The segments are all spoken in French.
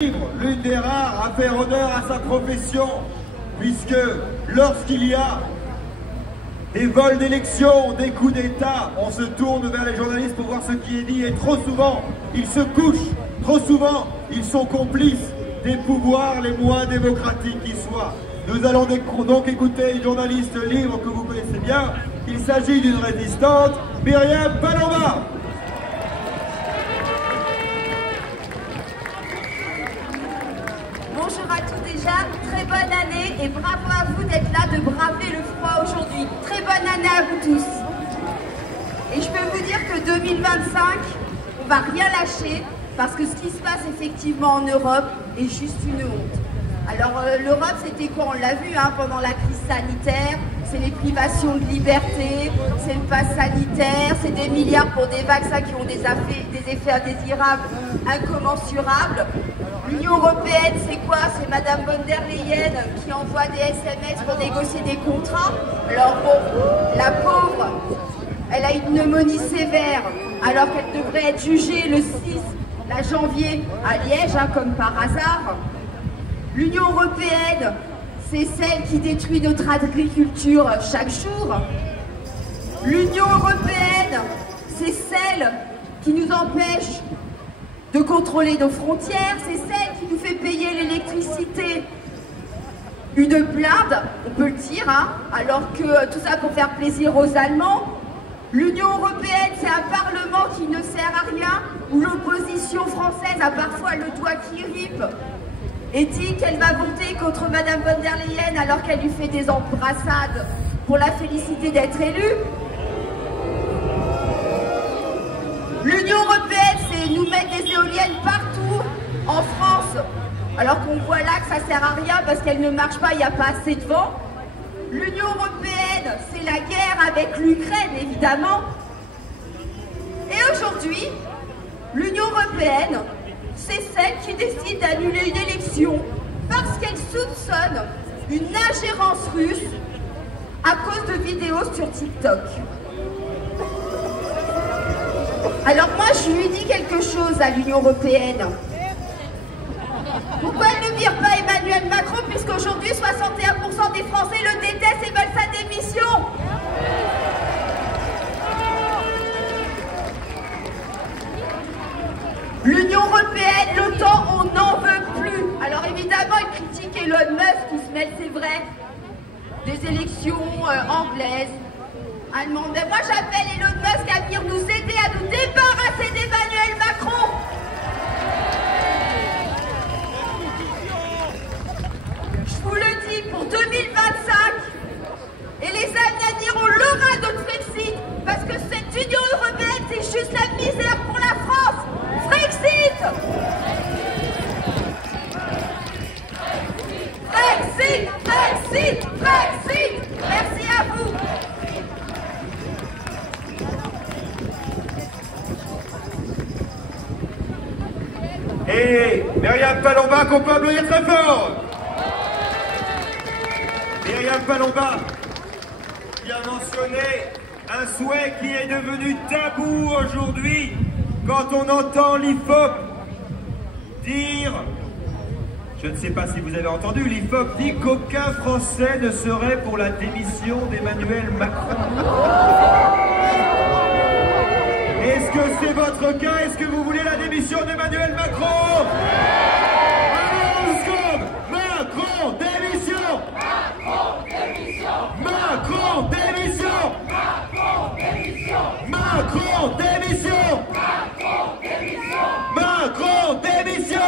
L'une des rares à faire honneur à sa profession, puisque lorsqu'il y a des vols d'élections, des coups d'État, on se tourne vers les journalistes pour voir ce qui est dit, et trop souvent, ils se couchent, trop souvent, ils sont complices des pouvoirs les moins démocratiques qui soient. Nous allons donc écouter une journaliste libre que vous connaissez bien. Il s'agit d'une résistante, Myriam Palomba. Bonjour à tous déjà, très bonne année et bravo à vous d'être là, de braver le froid aujourd'hui. Très bonne année à vous tous. Et je peux vous dire que 2025, on va rien lâcher parce que ce qui se passe effectivement en Europe est juste une honte. Alors l'Europe c'était quoi? On l'a vu pendant la crise sanitaire, c'est les privations de liberté, c'est le pass sanitaire, c'est des milliards pour des vaccins qui ont des effets indésirables, incommensurables. L'Union européenne, c'est quoi? C'est Madame von der Leyen qui envoie des SMS pour négocier des contrats. Alors bon, la pauvre, elle a une pneumonie sévère, alors qu'elle devrait être jugée le 6 janvier à Liège, comme par hasard. L'Union européenne, c'est celle qui détruit notre agriculture chaque jour. L'Union européenne, c'est celle qui nous empêche de contrôler nos frontières, c'est celle qui nous fait payer l'électricité une blinde, on peut le dire, alors que tout ça pour faire plaisir aux Allemands. L'Union européenne, c'est un parlement qui ne sert à rien, où l'opposition française a parfois le doigt qui ripe et dit qu'elle va voter contre Madame von der Leyen alors qu'elle lui fait des embrassades pour la féliciter d'être élue. L'Union européenne, c'est nous mettre des éoliennes partout en France, alors qu'on voit là que ça sert à rien parce qu'elles ne marchent pas, il n'y a pas assez de vent. L'Union européenne, c'est la guerre avec l'Ukraine, évidemment. Et aujourd'hui, l'Union européenne, c'est celle qui décide d'annuler une élection parce qu'elle soupçonne une ingérence russe à cause de vidéos sur TikTok. Alors moi, je lui dis quelque chose à l'Union européenne. Pourquoi elle ne vire pas Emmanuel Macron, puisqu'aujourd'hui 61% des Français le détestent et veulent sa démission? L'Union européenne, l'OTAN, on n'en veut plus. Alors évidemment, il critique Elon Musk qui se mêle, c'est vrai, des élections anglaises, allemandes. Mais moi, j'appelle Elon Musk à venir nous aider à nous débarrasser d'Emmanuel Macron. Je vous le dis, pour 2025, et les années à venir, on l'aura notre Frexit, parce que cette Union européenne, c'est juste la misère pour la France. Frexit! Frexit! Frexit! Frexit! Merci à vous. Et Myriam Palomba, qu'on peut applaudir très fort. Myriam Palomba, qui a mentionné un souhait qui est devenu tabou aujourd'hui quand on entend l'IFOP dire, je ne sais pas si vous avez entendu, l'IFOP dit qu'aucun Français ne serait pour la démission d'Emmanuel Macron. Est-ce que c'est votre cas? Est-ce que vous voulez la démission d'Emmanuel Macron? Macron, démission! Macron, démission! Macron, démission! Macron, démission! Macron, démission!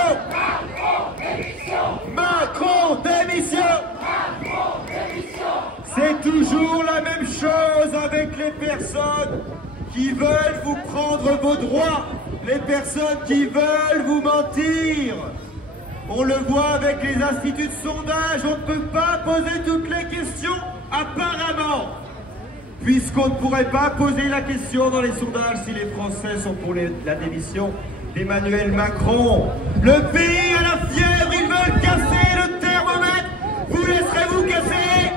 Macron, démission! Macron, démission! C'est toujours la même chose avec les personnes qui veulent vous prendre vos droits, les personnes qui veulent vous mentir. On le voit avec les instituts de sondage, on ne peut pas poser toutes les questions apparemment, puisqu'on ne pourrait pas poser la question dans les sondages si les Français sont pour la démission d'Emmanuel Macron. Le pays a la fièvre, ils veulent casser le thermomètre. Vous laisserez-vous casser?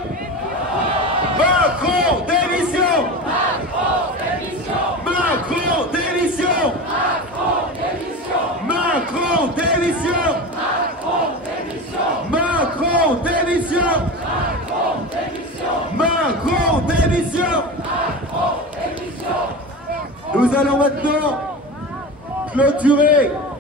Macron, démission! Macron, démission! Macron, démission! Macron, démission! Macron, démission! émission. Nous allons maintenant clôturer